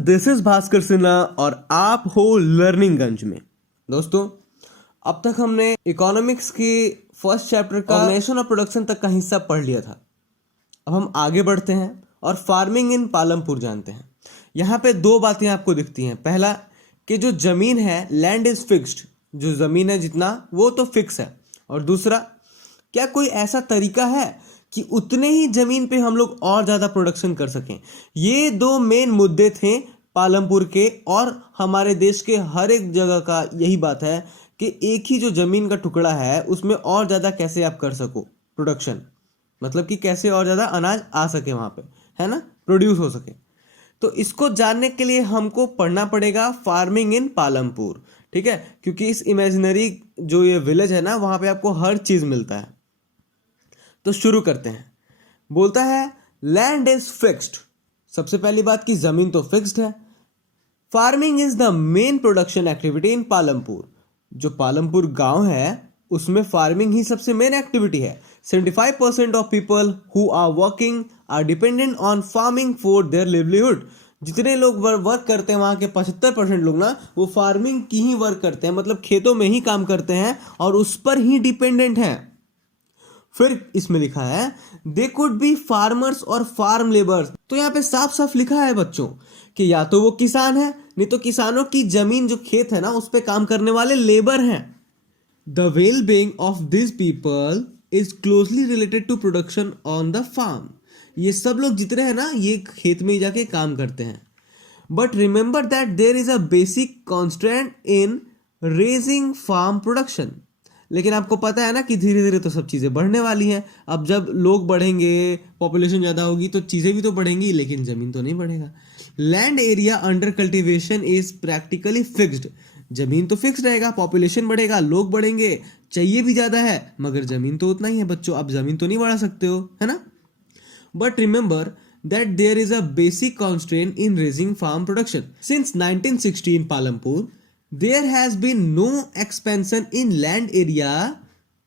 This is Bhaskar Sinha और आप हो लर्निंगगंज में। दोस्तों, अब तक हमने इकोनॉमिक्स की फर्स्ट चैप्टर का ऑर्गेनाइजेशन और प्रोडक्शन तक का हिस्सा पढ़ लिया था। अब हम आगे बढ़ते हैं और फार्मिंग इन पालमपुर जानते हैं। यहाँ पे दो बातें आपको दिखती हैं। पहला कि जो जमीन है, लैंड इज फिक्स्ड, जो जमीन है जितना वो तो फिक्स है। और दूसरा, क्या कोई ऐसा तरीका है कि उतने ही जमीन पे हम लोग और ज़्यादा प्रोडक्शन कर सकें। ये दो मेन मुद्दे थे पालमपुर के, और हमारे देश के हर एक जगह का यही बात है कि एक ही जो जमीन का टुकड़ा है उसमें और ज़्यादा कैसे आप कर सको प्रोडक्शन, मतलब कि कैसे और ज़्यादा अनाज आ सके वहाँ पे, है ना, प्रोड्यूस हो सके। तो इसको जानने के लिए हमको पढ़ना पड़ेगा फार्मिंग इन पालमपुर, ठीक है, क्योंकि इस इमेजिनरी जो ये विलेज है ना, वहाँ पे आपको हर चीज़ मिलता है। तो शुरू करते हैं। बोलता है लैंड इज फिक्स्ड। सबसे पहली बात कि जमीन तो फिक्स्ड है। Farming is the main production activity in Palampur. जो पालमपुर गांव है उसमें फार्मिंग ही सबसे मेन एक्टिविटी है। 75% of people who are working are dependent on farming for their livelihood. जितने लोग वर्क करते हैं वहाँ के 75% लोग ना, वो फार्मिंग की ही वर्क करते हैं, मतलब खेतों में ही काम करते हैं और उस पर ही डिपेंडेंट हैं। फिर इसमें लिखा है दे कुड बी फार्मर्स और फार्म लेबर्स। तो यहाँ पे साफ साफ लिखा है बच्चों कि या तो वो किसान है, नहीं तो किसानों की जमीन जो खेत है ना उस पे काम करने वाले लेबर हैं। The well being of this people is closely related to production on the farm. ये सब लोग जितने हैं ना, ये खेत में जाके काम करते हैं। But remember that there is a basic constant in raising farm production. लेकिन आपको पता है ना कि धीरे धीरे तो सब चीज़ें बढ़ने वाली हैं। अब जब लोग बढ़ेंगे, पॉपुलेशन ज़्यादा होगी, तो चीज़ें भी तो बढ़ेंगी, लेकिन ज़मीन तो नहीं बढ़ेगा। Land area under cultivation is practically fixed. ज़मीन तो फिक्स रहेगा, पॉपुलेशन बढ़ेगा, लोग बढ़ेंगे, चाहिए भी ज़्यादा है, मगर ज़मीन तो उतना ही है बच्चों। आप ज़मीन तो नहीं बढ़ा सकते हो, है ना। But remember that there is a basic constraint in raising farm production. Since 1960 in Palampur, there has been no expansion in land area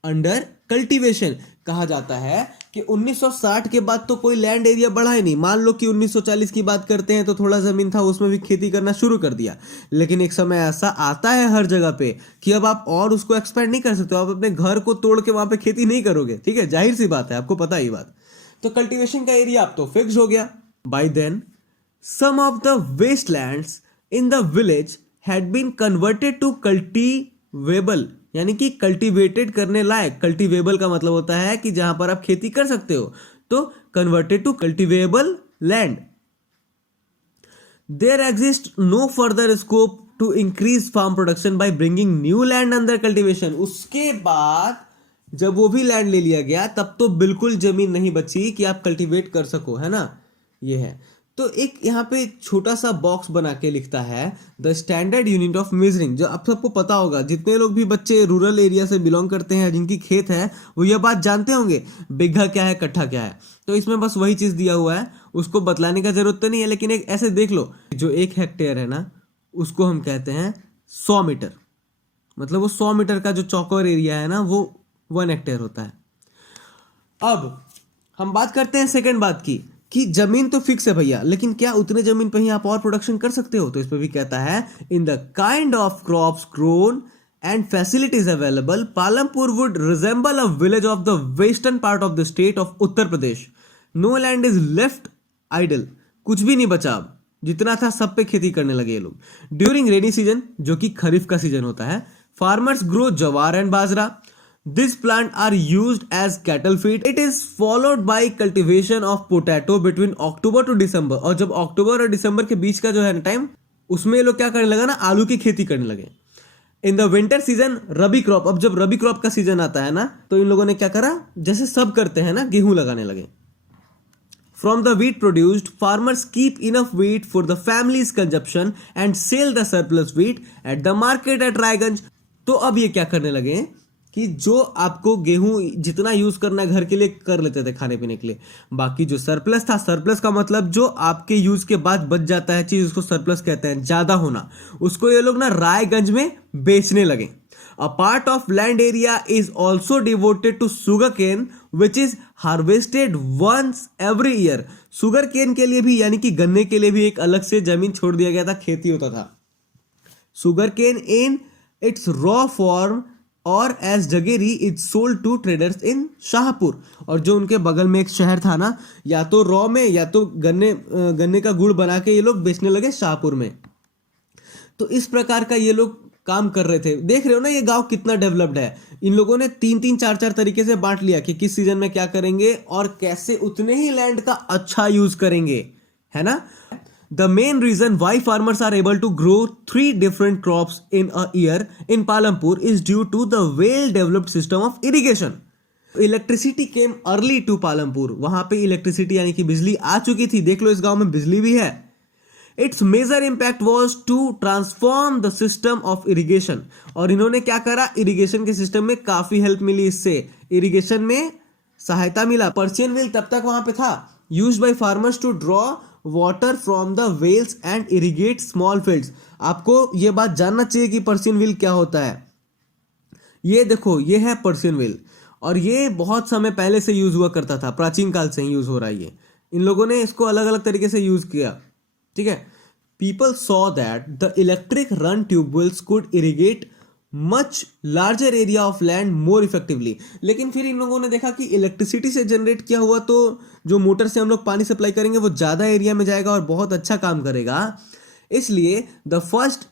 under cultivation. कहा जाता है कि 1960 के बाद तो कोई लैंड एरिया बढ़ा ही नहीं। मान लो कि 1940 की बात करते हैं तो थोड़ा ज़मीन था, उसमें भी खेती करना शुरू कर दिया। लेकिन एक समय ऐसा आता है हर जगह पे कि अब आप और उसको एक्सपेंड नहीं कर सकते हो। आप अपने घर को तोड़ के वहाँ पे खेती नहीं करोगे, ठीक है, जाहिर सी बात है, आपको पता ही बात। तो कल्टीवेशन का एरिया अब तो फिक्स हो गया। By then some of the wastelands in the village had been converted to cultivable, यानी कि कल्टीवेटेड करने लायक। कल्टीवेबल का मतलब होता है कि जहां पर आप खेती कर सकते हो, तो converted to cultivable land. There exist no further scope to increase farm production by bringing new land under cultivation. उसके बाद जब वो भी लैंड ले लिया गया तब तो बिल्कुल जमीन नहीं बची कि आप कल्टीवेट कर सको, है ना। ये है। तो एक यहाँ पे छोटा सा बॉक्स बना के लिखता है the standard unit of measuring. जो आप सबको पता होगा, जितने लोग भी बच्चे रूरल एरिया से बिलोंग करते हैं, जिनकी खेत है, वो ये बात जानते होंगे बिघा क्या है, कट्ठा क्या है। तो इसमें बस वही चीज़ दिया हुआ है, उसको बतलाने का जरूरत तो नहीं है। लेकिन एक ऐसे देख लो, जो 1 हेक्टेयर है ना, उसको हम कहते हैं 100 मीटर। मतलब वो 100 मीटर का जो चौकोर एरिया है ना, वो 1 हेक्टेयर होता है। अब हम बात करते हैं सेकंड बात की कि जमीन तो फिक्स है भैया, लेकिन क्या उतने जमीन पे ही आप और प्रोडक्शन कर सकते हो। तो इस पे भी कहता है in the kind of crops grown and facilities available Palampur would resemble a village of the western part of the state of Uttar Pradesh. No land is left idle. कुछ भी नहीं बचा, अब जितना था सब पे खेती करने लगे ये लोग। ड्यूरिंग रेनी सीजन, जो कि खरीफ का सीजन होता है, फार्मर्स ग्रो जवार and bajra. These plants are used as cattle feed. It is followed by cultivation of potato between October to December. और जब अक्टूबर और दिसंबर के बीच का जो है ना टाइम, उसमें ये लोग क्या करने लगा ना, आलू की खेती करने लगे। In the winter season rabi crop. अब जब रबी क्रॉप का सीजन आता है ना, तो इन लोगों ने क्या करा, जैसे सब करते हैं ना, गेहूं लगाने लगे। From the wheat produced, farmers keep enough wheat for the family's consumption and sell the surplus wheat at the market at Raiganj. तो अब ये क्या करने लगे कि जो आपको गेहूं जितना यूज करना है घर के लिए कर लेते थे, खाने पीने के लिए, बाकी जो सरप्लस था, सरप्लस का मतलब जो आपके यूज के बाद बच जाता है चीज, उसको सरप्लस कहते हैं, ज्यादा होना, उसको ये लोग ना रायगंज में बेचने लगे। A part of land area is also devoted to sugarcane, which is harvested once every year. Sugarcane के लिए भी यानी कि गन्ने के लिए भी एक अलग से जमीन छोड़ दिया गया था, खेती होता था। Sugar cane in its raw form or as jaggery is sold to traders in Shahpur. और जो उनके बगल में एक शहर था ना, या तो रॉ में या तो गन्ने का गुड़ बना के ये लोग बेचने लगे शाहपुर में। तो इस प्रकार का ये लोग काम कर रहे थे। देख रहे हो ना ये गांव कितना डेवलप्ड है। इन लोगों ने 3-3 4-4 तरीके से बांट लिया कि किस सीजन में क्या करेंगे और कैसे उतने ही लैंड का अच्छा यूज करेंगे, है ना। The main reason why farmers are able to grow 3 different crops in a year in Palampur is due to the well-developed system of irrigation. Electricity came early to Palampur. वहां पे electricity यानी कि बिजली आ चुकी थी। देख लो इस गांव में बिजली भी है। Its major impact was to transform the system of irrigation. और इन्होंने क्या करा, इरिगेशन के सिस्टम में काफी हेल्प मिली इससे, इरिगेशन में सहायता मिला। पर्शियन व्हील तब तक वहां पे था, used by farmers to draw water from the wells and irrigate small fields. आपको ये बात जानना चाहिए कि पर्शियन व्हील क्या होता है। ये देखो, ये है पर्शियन व्हील और ये बहुत समय पहले से यूज हुआ करता था, प्राचीन काल से ही यूज हो रहा है ये। इन लोगों ने इसको अलग अलग तरीके से यूज किया, ठीक है। People saw that the electric run tube wells could irrigate much larger area of land more effectively. लेकिन फिर इन लोगों ने देखा कि इलेक्ट्रिसिटी से जनरेट किया हुआ तो जो मोटर से हम लोग पानी सप्लाई करेंगे वो ज़्यादा एरिया में जाएगा और बहुत अच्छा काम करेगा। इसलिए the first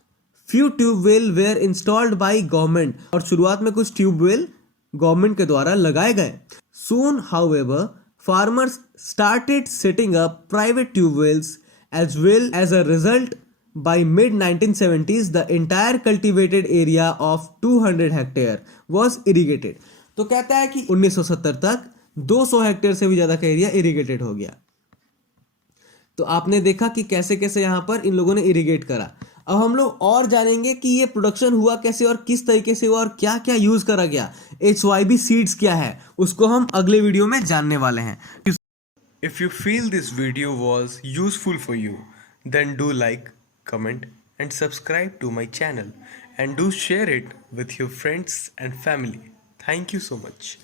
few tubewell were installed by government. और शुरुआत में कुछ ट्यूबवेल गवर्नमेंट के द्वारा लगाए गए। Soon however farmers started setting up private tubewells as well. As a result, by mid 1970s the entire cultivated area of 200 hectare was irrigated. तो कहता है कि 1970 तक 200 हेक्टेयर से भी ज्यादा का एरिया इरिगेटेड हो गया। तो आपने देखा कि कैसे कैसे यहां पर इन लोगों ने इरिगेट करा। अब हम लोग और जानेंगे कि ये प्रोडक्शन हुआ कैसे और किस तरीके से हुआ और क्या क्या यूज करा गया। HYB सीड्स क्या है उसको हम अगले वीडियो में जानने वाले हैं। If you feel this video was useful for you, then do like, comment and subscribe to my channel and do share it with your friends and family. Thank you so much.